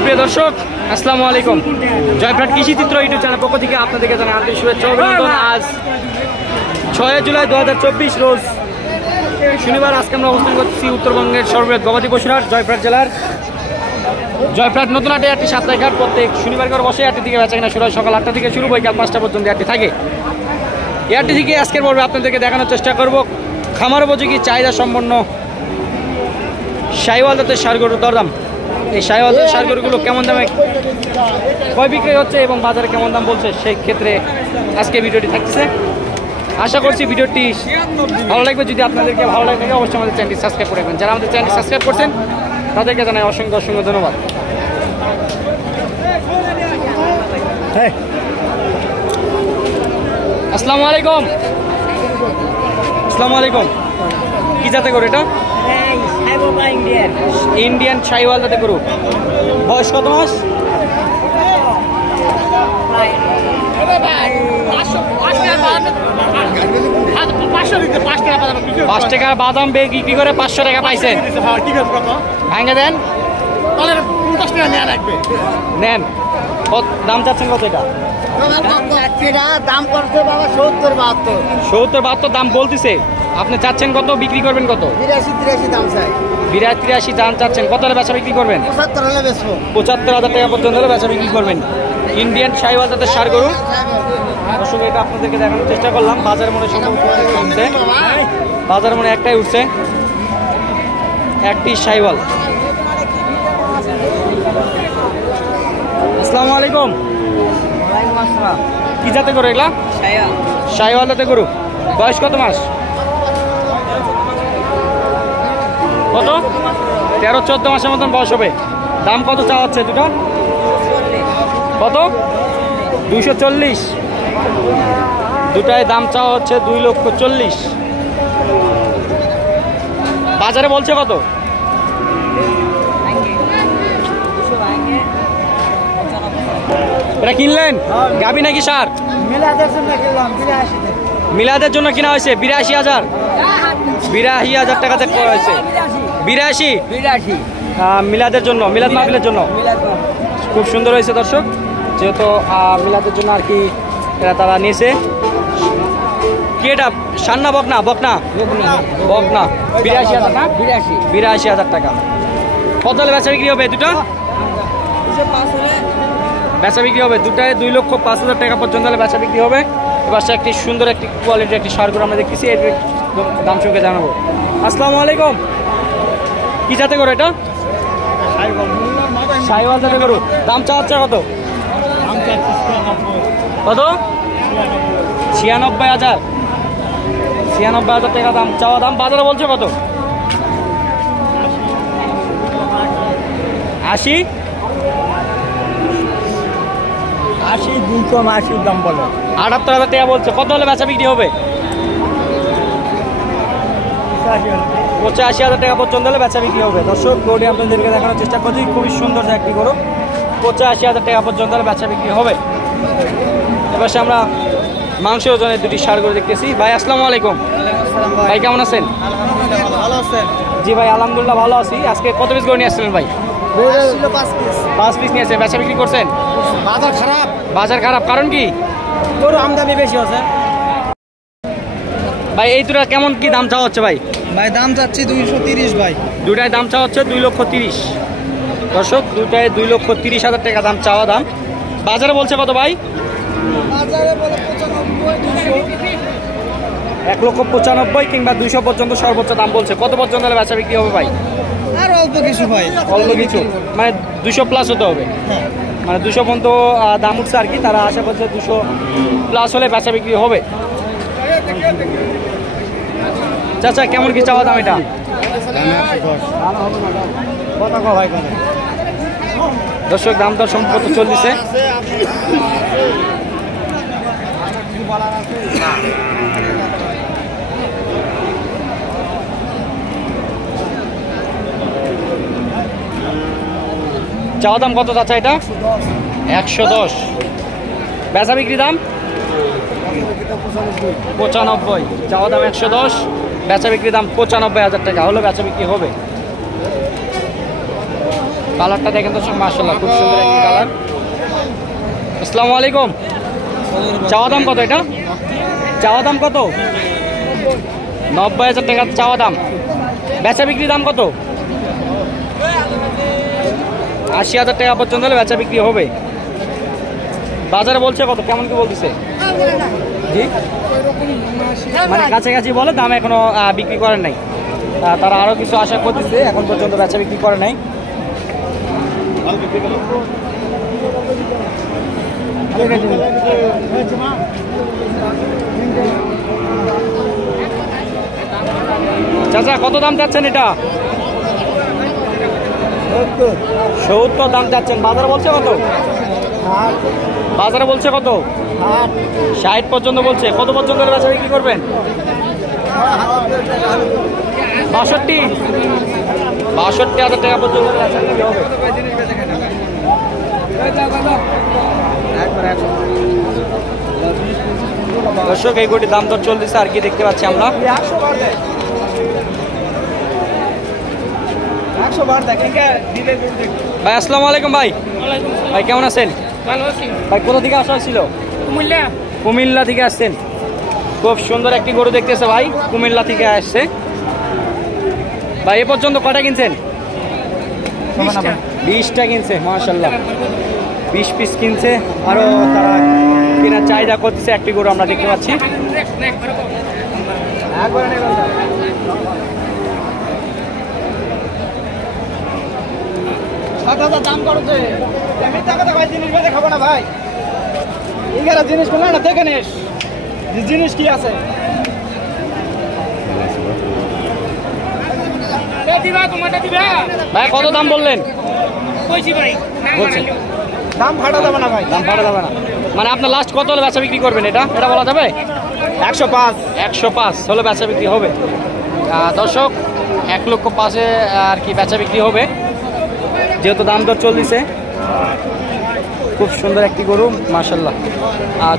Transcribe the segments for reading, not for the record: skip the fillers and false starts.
সুপ্রিয় দর্শক, আসসালামু আলাইকুম। জয়প্রাট কৃষি চিত্র ইউটিউব চ্যানেল পক্ষ থেকে আপনাদেরকে জানাই আন্তরিক শুভেচ্ছা ও অভিনন্দন। আজ 6 জুলাই 2024 রোজ শনিবার। আজকে আমরা অবস্থান করছি উত্তরবঙ্গের সর্ববৃহৎ গবাদি পশুর হাট জয়প্রাট জেলার জয়প্রাট নতুন হাটে। একটি সাপ্তাহিক হাট প্রত্যেক শনিবার করে বসে। 8টা থেকে বেচা কেনা শুরু হয়, সকাল 8টা থেকে শুরু, বৈকাল 5টা পর্যন্ত হাটটি থাকে। এই হাটটি থেকে আজকের পর্বে আপনাদেরকে দেখানোর চেষ্টা করব খামার উপযোগী চাহিদা সম্পন্ন শাহিওয়াল জাতের ষাঁড় গরুর দরদাম। এই শাহিওয়াল জাতের ষাঁড় গরুগুলো কেমন দামে ক্রয় বিক্রয় হচ্ছে এবং বাজারে কেমন দাম বলছে, সেই ক্ষেত্রে আজকে ভিডিওটি থাকছে। আশা করছি ভিডিওটি ভালো লাগবে। যদি আপনাদেরকে ভালো লাগে অবশ্যই আমাদের চ্যানেলটি সাবস্ক্রাইব করে রাখবেন। যারা আমাদের চ্যানেলটি সাবস্ক্রাইব করছেন তাদেরকে জানাই অসংখ্য অসংখ্য ধন্যবাদ। আসসালামু আলাইকুম। আসসালামু আলাইকুম। কি জাতে গরু এটা? ইন্ডিয়ান শাহিওয়াল জাতে গরু। বয়স কত মাস? 5 টাকা বাদাম বিক্রি করে 500 টাকা পাইছেন। ভাঙে দেন, নেন। দাম চাচ্ছেন কত এটা? দাম করছে বাবা 70-72 দাম বলতেছে। আপনি চাচ্ছেন কত, বিক্রি করবেন কত? 82-83 দাম চাই। 82-83 দাম চাচ্ছেন। কত হলে বেচা বিক্রি করবেন? 75 হলে বেচবো। 75,000 টাকা পর্যন্ত হলে বেচা বিক্রি করবেন। ইন্ডিয়ান শাহিওয়াল জাতের ষাঁড় গরু। দর্শক, এটা আপনাদেরকে দেখানোর চেষ্টা করলাম। বাজার মনে সম্ভবত উঠছে, বাজার মনে একটাই উঠছে, একটি শাহিওয়াল। আসসালামু আলাইকুম। কি জাতে গরু এগুলা? শাহিওয়াল জাতে গরু। বয়স কত মাস? কত? 13-14 মাসের মতন বয়স হবে। দাম কত চাওয়া হচ্ছে দুটো? কত? 240। দুটায় দাম চাওয়া হচ্ছে 2,40,000। বাজারে বলছে কত? এটা কিনলেন? গাবি নাকি ষাঁড়? মিলাদের জন্য কিনা হয়েছে। 82,000। 82,000 টাকাতে করা হয়েছে। 82 মিলাদের জন্য, মিলাদ মাহফিলের জন্য। খুব সুন্দর হয়েছে দর্শক, যেহেতু মিলাদের জন্য আর কি তারা নিয়েছে। কি এটা ষাঁড় না বকনা? বকনা। 82,000 টাকা। 82,000 টাকা। কত হলে বেচা বিক্রি হবে দুটো? বেচা বিক্রি হবে দুটায় 2,05,000 টাকা পর্যন্ত হলে বেচা বিক্রি হবে। এবার একটি সুন্দর একটি কোয়ালিটির একটি ষাঁড় গরু আমরা দেখতেছি, এর দাম সঙ্গে জানাবো। আসসালামু আলাইকুম। কি জাতে গরু এটা? শাহিওয়াল জাতে গরু। দাম চাচ্ছে কত? কত? 96,000। 96,000 টাকা দাম চাওয়া। দাম বাজারে বলছে কত? 80। 280 দাম বলে। 78,000 টাকা বলছে। কত হলে বেচা বিক্রি হবে? 85,000 টাকা পর্যন্ত হলে বেচা বিক্রি হবে। দর্শক, গরুটি আপনাদেরকে দেখানোর চেষ্টা করছি। খুবই সুন্দর একটি গরু। 85,000 টাকা পর্যন্ত হলে বেচা বিক্রি হবে। এবার আমরা মাংস ওজনের দুটি ষাঁড় গরু দেখতেছি। ভাই আসসালামু আলাইকুম। ভাই কেমন আছেন? ভালো আছেন? জি ভাই, আলহামদুলিল্লাহ ভালো আছি। আজকে কত পিস গরু নিয়ে আসছিলেন ভাই? 5 পিস নিয়ে আসছেন। বেচা বিক্রি করছেন? বাজার খারাপ। বাজার খারাপ কারণ কি? গরু আমদানি বেশি আছে ভাই। এই দুটা কেমন কি দাম চাওয়া হচ্ছে ভাই? ভাই দাম চাচ্ছি 230 ভাই। দুটায় দাম চাওয়া হচ্ছে 2,30,000। দর্শক, দুটায় 2,30,000 টাকা দাম চাওয়া। দাম বাজারে বলছে কত ভাই? বাজারে বলে 95-200। 1,95,000 কিংবা 200 পর্যন্ত সর্বোচ্চ দাম বলছে। কত পর্যন্ত হলে বেচা বিক্রি হবে ভাই? আর অল্প কিছু ভাই। অল্প কিছু মানে 200 প্লাস হতে হবে। মানে 200 পর্যন্ত দাম উঠছে আর কি। তারা আশা করছে 200 প্লাস হলে বেচা বিক্রি হবে। চাচা, কেমন কি চাওয়া দাম এটা? দর্শক, দাম দর সম্পর্ক চলতেছে। চাওয়া দাম কত চাচা এটা? 110। বেচা বিক্রি দাম 95। চাওয়া দাম 110, বেচা বিক্রি দাম 95,000 টাকা হলে বেচা বিক্রি হবে। কালারটা দেখেন দর্শক, মাশাআল্লাহ খুব সুন্দর একটি কালার। আসসালামু আলাইকুম। চাওয়া দাম কত এটা? চাওয়া দাম কত? 90,000 টাকা চাওয়া দাম। বেচা বিক্রি দাম কত? 80,000 টাকা পর্যন্ত হলে বেচা বিক্রি হবে। বাজারে বলছে কত, কেমন কি বলতেছে? জি, মানে কাছাকাছি বলে, দাম এখনো বিক্রি করেন নাই। তারা আরো কিছু আশা করতেছে, এখন পর্যন্ত বেচা বিক্রি করে নাই। চাচা কত দাম চাচ্ছেন এটা? 70 দাম চাচ্ছেন। বাজারে বলছে কত? বাজারে বলছে কত? 60 পর্যন্ত বলছে। কত পর্যন্ত বেচা বিক্রি করবেন? 62,000 টাকা পর্যন্ত বেচা বিক্রি হবে। দর্শক এই গরুটির দাম দর চলতেছে আর কি দেখতে পাচ্ছি আমরা। ভাই আসসালামু আলাইকুম। ভাই ভাই কেমন আছেন? ভাই কোথা থেকে আসা হয়েছিল? কুমিল্লা থেকে আসছেন। খুব সুন্দর একটি গরু দেখতেছে ভাই, কুমিল্লা থেকে আসছে। ভাই এ পর্যন্ত কটা কিনছেন? 20টা কিনছে, মাশাআল্লাহ 20 পিস কিনছে। আরো তারা কেনার চাহিদা করতেছে। একটি গরু আমরা দেখতে পাচ্ছি। দাম করছে ভাই, জিনিস বেঁধে খাবো না ভাই। এগারা জিনিস করলে না, দেখে নিস জিনিস কি আছে। ভাই কত দাম বললেন? বলছেন দাম ফাটা যাবে না ভাই, দাম পাওয়া যাবে না। মানে আপনার লাস্ট কত হলে বেচা বিক্রি করবেন? এটা এটা বলা যাবে? 105 হলে বেচা বিক্রি হবে। দর্শক 1,05,000 আর কি বেচা বিক্রি হবে, যেহেতু দাম দর চলতেছে। খুব সুন্দর একটি গরু, মাশাআল্লাহ।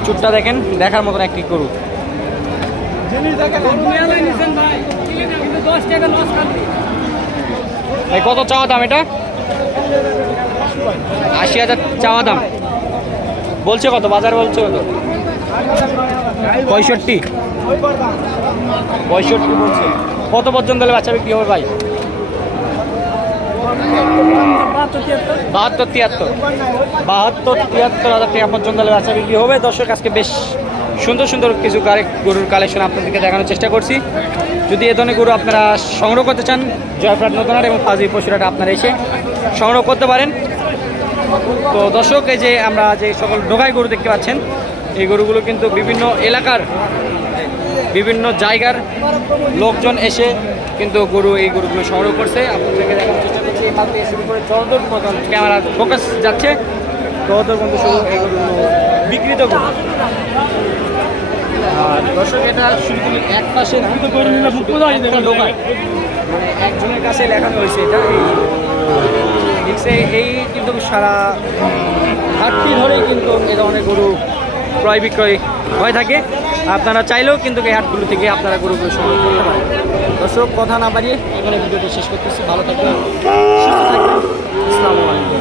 চুটটা দেখেন, দেখার মতন একটি গরু। ভাই কত চাওয়া দাম এটা? 80,000 চাওয়া দাম। বলছে কত? বাজার বলছে কত? 65 বলছে। কত পর্যন্ত হলে বেচা বিক্রি হবে ভাই? 72-73,000 টাকা পর্যন্ত হলে বেচা বিক্রি হবে। দর্শক আজকে বেশ সুন্দর সুন্দর কিছু গরুর কালেকশন আপনাদেরকে দেখানোর চেষ্টা করছি। যদি এ ধরনের গরু আপনারা সংগ্রহ করতে চান, জয়পুরহাট নতুনহাট এবং পাঁচবি পশুরহাটে আপনারা এসে সংগ্রহ করতে পারেন। তো দর্শক এই যে আমরা যে সকল ডোগাই গরু দেখতে পাচ্ছেন, এই গরুগুলো কিন্তু বিভিন্ন এলাকার বিভিন্ন জায়গার লোকজন এসে কিন্তু এই গরুগুলো সংগ্রহ করছে। আপনাদেরকে দেখানোর চেষ্টা করছি। এই মাল থেকে শুরু করে চরদর মতন ক্যামেরা ফোকাস যাচ্ছে, চরদর কিন্তু শুরু এই গরুগুলো বিক্রিত গরু। আর দর্শক এটা শুধু এক পাশে না, ডোগায় মানে একজনের কাছে লেখানো হয়েছে এটা। এই কিন্তু সারা হাটটি ধরেই কিন্তু এ ধরনের গরু ক্রয় বিক্রয় হয়ে থাকে। আপনারা চাইলেও কিন্তু এই হাটগুলো থেকে আপনারা গরুগুলো সংগ্রহ করতে পারেন। দর্শক কথা না বাড়িয়ে এখানে ভিডিওটি শেষ করতেছি। ভালো থাকবেন, সুস্থ থাকবেন। আসসালামু আলাইকুম।